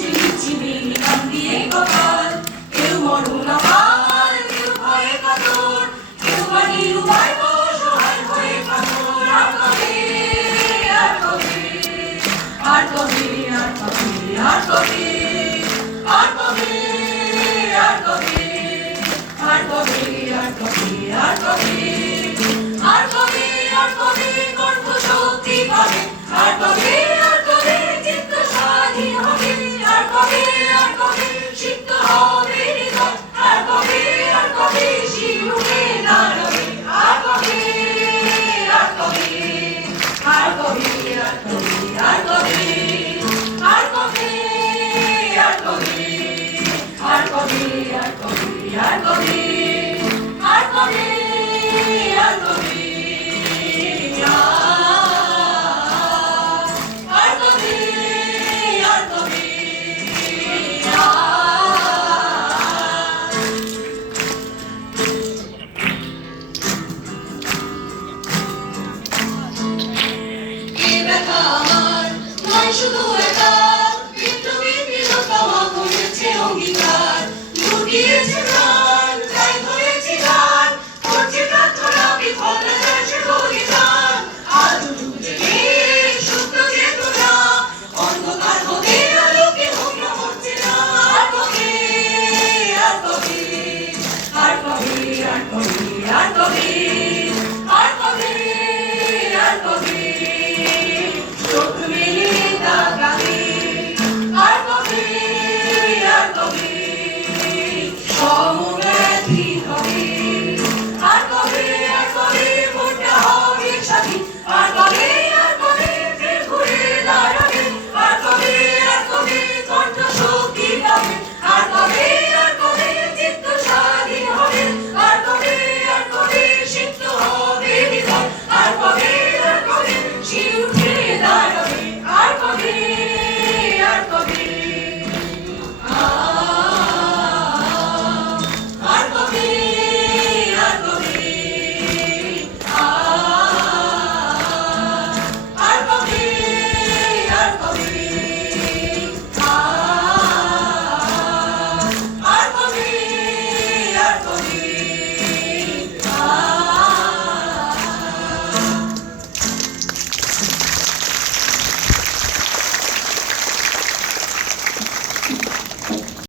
ঝিমিঝিমি গান দিয়ে কপাল, কেউ মরণ আবার, কেউ ভয়ে কাতর, কেউ বা নিরুপায় অসহায় হয়ে কাতর। আর কবে, আর কবে, আর কবে, আর কবে, আর কবে, আর কবে, আর কবে, আর কবে, আর কবে, আর কবে, আর কবে, আর কবে কণ্ঠ শক্তি পাবে, আর কবে, আর কবে চিত্ত স্বাধীন হবে, আর কবে, আর কবে সিক্ত হবে হৃদয়, আর কবে, আর কবে শির উঠে দাঁড়াবে, আর কবে, আর কবে, আর কবে, আর কবে, আর কবে, আর কবে, আর কবে, আর কবে, আর কবে, আর কবে, আর কবে, আর কবে, আর কবে, আর কবে, এ ব্যথা আমার নয় শুধু একা, বিপ্লবীর বীরতা মা করেছে অঙ্গীকার, লুটিয়েছে